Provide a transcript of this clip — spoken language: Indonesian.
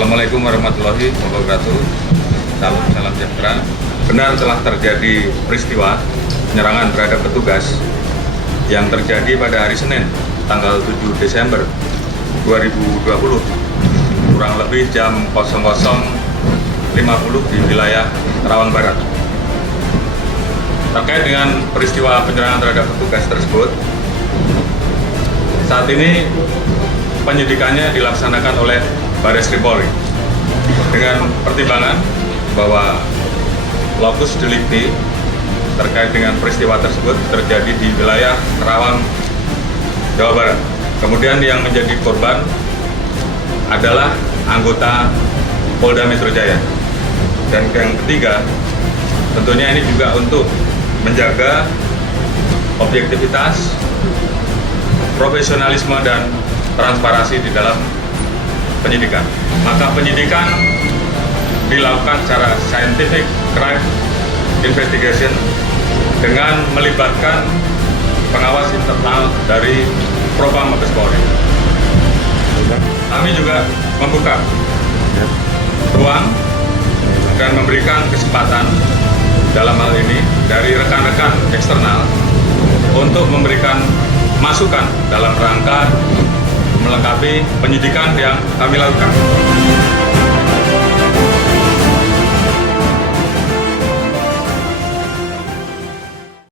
Assalamualaikum warahmatullahi wabarakatuh. Salam sejahtera. Benar telah terjadi peristiwa penyerangan terhadap petugas yang terjadi pada hari Senin, tanggal 7 Desember 2020, kurang lebih jam 00.50 di wilayah Karawang Barat. Terkait dengan peristiwa penyerangan terhadap petugas tersebut, saat ini penyidikannya dilaksanakan oleh Barreskrim Polri dengan pertimbangan bahwa lokus delikti terkait dengan peristiwa tersebut terjadi di wilayah Karawang, Jawa Barat. Kemudian yang menjadi korban adalah anggota Polda Metro Jaya. Dan yang ketiga, tentunya ini juga untuk menjaga objektivitas, profesionalisme, dan transparansi di dalam penyidikan. Maka penyidikan dilakukan secara scientific crime investigation dengan melibatkan pengawas internal dari Propam Mabes Polri. Kami juga membuka ruang dan memberikan kesempatan dalam hal ini dari rekan-rekan eksternal untuk memberikan masukan dalam rangka melengkapi penyidikan yang kami lakukan.